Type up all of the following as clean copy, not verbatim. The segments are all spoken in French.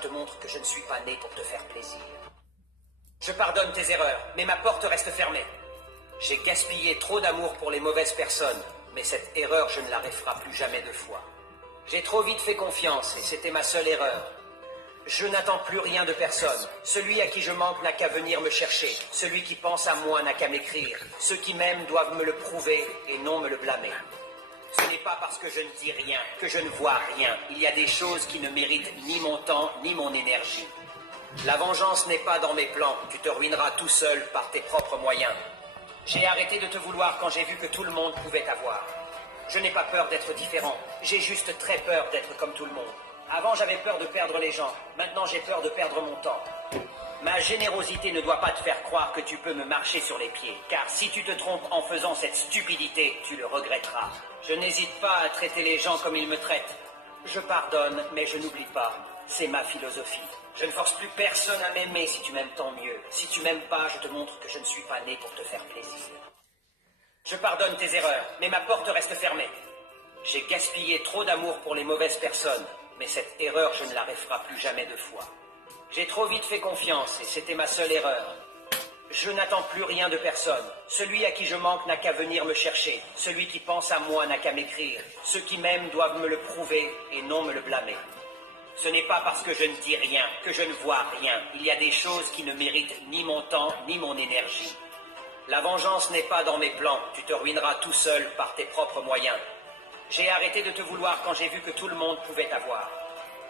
te montre que je ne suis pas né pour te faire plaisir. Je pardonne tes erreurs, mais ma porte reste fermée. J'ai gaspillé trop d'amour pour les mauvaises personnes, mais cette erreur, je ne la referai plus jamais deux fois. J'ai trop vite fait confiance, et c'était ma seule erreur. Je n'attends plus rien de personne. Celui à qui je manque n'a qu'à venir me chercher. Celui qui pense à moi n'a qu'à m'écrire. Ceux qui m'aiment doivent me le prouver, et non me le blâmer. Ce n'est pas parce que je ne dis rien, que je ne vois rien. Il y a des choses qui ne méritent ni mon temps, ni mon énergie. La vengeance n'est pas dans mes plans. Tu te ruineras tout seul par tes propres moyens. J'ai arrêté de te vouloir quand j'ai vu que tout le monde pouvait t'avoir. Je n'ai pas peur d'être différent. J'ai juste très peur d'être comme tout le monde. Avant, j'avais peur de perdre les gens. Maintenant, j'ai peur de perdre mon temps. Ma générosité ne doit pas te faire croire que tu peux me marcher sur les pieds. Car si tu te trompes en faisant cette stupidité, tu le regretteras. Je n'hésite pas à traiter les gens comme ils me traitent. Je pardonne, mais je n'oublie pas. C'est ma philosophie. Je ne force plus personne à m'aimer. Si tu m'aimes, tant mieux. Si tu m'aimes pas, je te montre que je ne suis pas né pour te faire plaisir. Je pardonne tes erreurs, mais ma porte reste fermée. J'ai gaspillé trop d'amour pour les mauvaises personnes, mais cette erreur, je ne la referai plus jamais deux fois. J'ai trop vite fait confiance, et c'était ma seule erreur. Je n'attends plus rien de personne. Celui à qui je manque n'a qu'à venir me chercher. Celui qui pense à moi n'a qu'à m'écrire. Ceux qui m'aiment doivent me le prouver, et non me le blâmer. Ce n'est pas parce que je ne dis rien, que je ne vois rien. Il y a des choses qui ne méritent ni mon temps, ni mon énergie. La vengeance n'est pas dans mes plans. Tu te ruineras tout seul par tes propres moyens. J'ai arrêté de te vouloir quand j'ai vu que tout le monde pouvait t'avoir.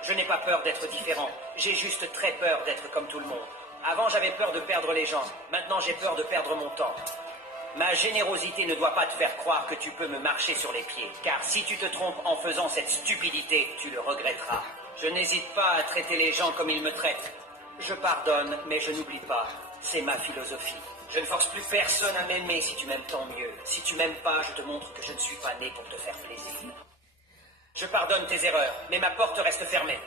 Je n'ai pas peur d'être différent. J'ai juste très peur d'être comme tout le monde. Avant, j'avais peur de perdre les gens. Maintenant, j'ai peur de perdre mon temps. Ma générosité ne doit pas te faire croire que tu peux me marcher sur les pieds. Car si tu te trompes en faisant cette stupidité, tu le regretteras. Je n'hésite pas à traiter les gens comme ils me traitent. Je pardonne, mais je n'oublie pas. C'est ma philosophie. Je ne force plus personne à m'aimer. Si tu m'aimes, tant mieux. Si tu m'aimes pas, je te montre que je ne suis pas né pour te faire plaisir. Je pardonne tes erreurs, mais ma porte reste fermée.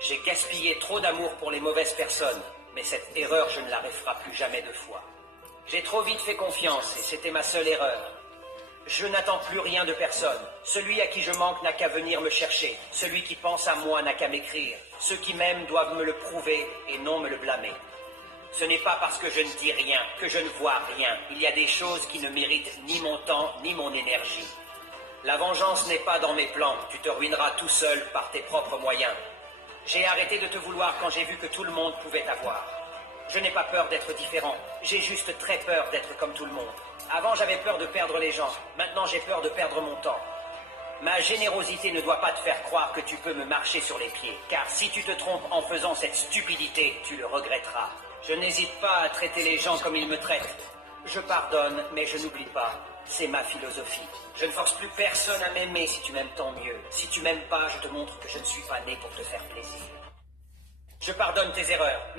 J'ai gaspillé trop d'amour pour les mauvaises personnes, mais cette erreur, je ne la referai plus jamais deux fois. J'ai trop vite fait confiance, et c'était ma seule erreur. Je n'attends plus rien de personne. Celui à qui je manque n'a qu'à venir me chercher. Celui qui pense à moi n'a qu'à m'écrire. Ceux qui m'aiment doivent me le prouver, et non me le blâmer. Ce n'est pas parce que je ne dis rien, que je ne vois rien. Il y a des choses qui ne méritent ni mon temps, ni mon énergie. La vengeance n'est pas dans mes plans. Tu te ruineras tout seul par tes propres moyens. J'ai arrêté de te vouloir quand j'ai vu que tout le monde pouvait t'avoir. Je n'ai pas peur d'être différent. J'ai juste très peur d'être comme tout le monde. Avant, j'avais peur de perdre les gens. Maintenant, j'ai peur de perdre mon temps. Ma générosité ne doit pas te faire croire que tu peux me marcher sur les pieds. Car si tu te trompes en faisant cette stupidité, tu le regretteras. Je n'hésite pas à traiter les gens comme ils me traitent. Je pardonne, mais je n'oublie pas. C'est ma philosophie. Je ne force plus personne à m'aimer. Si tu m'aimes, tant mieux. Si tu m'aimes pas, je te montre que je ne suis pas né pour te faire plaisir. Je pardonne tes erreurs, mais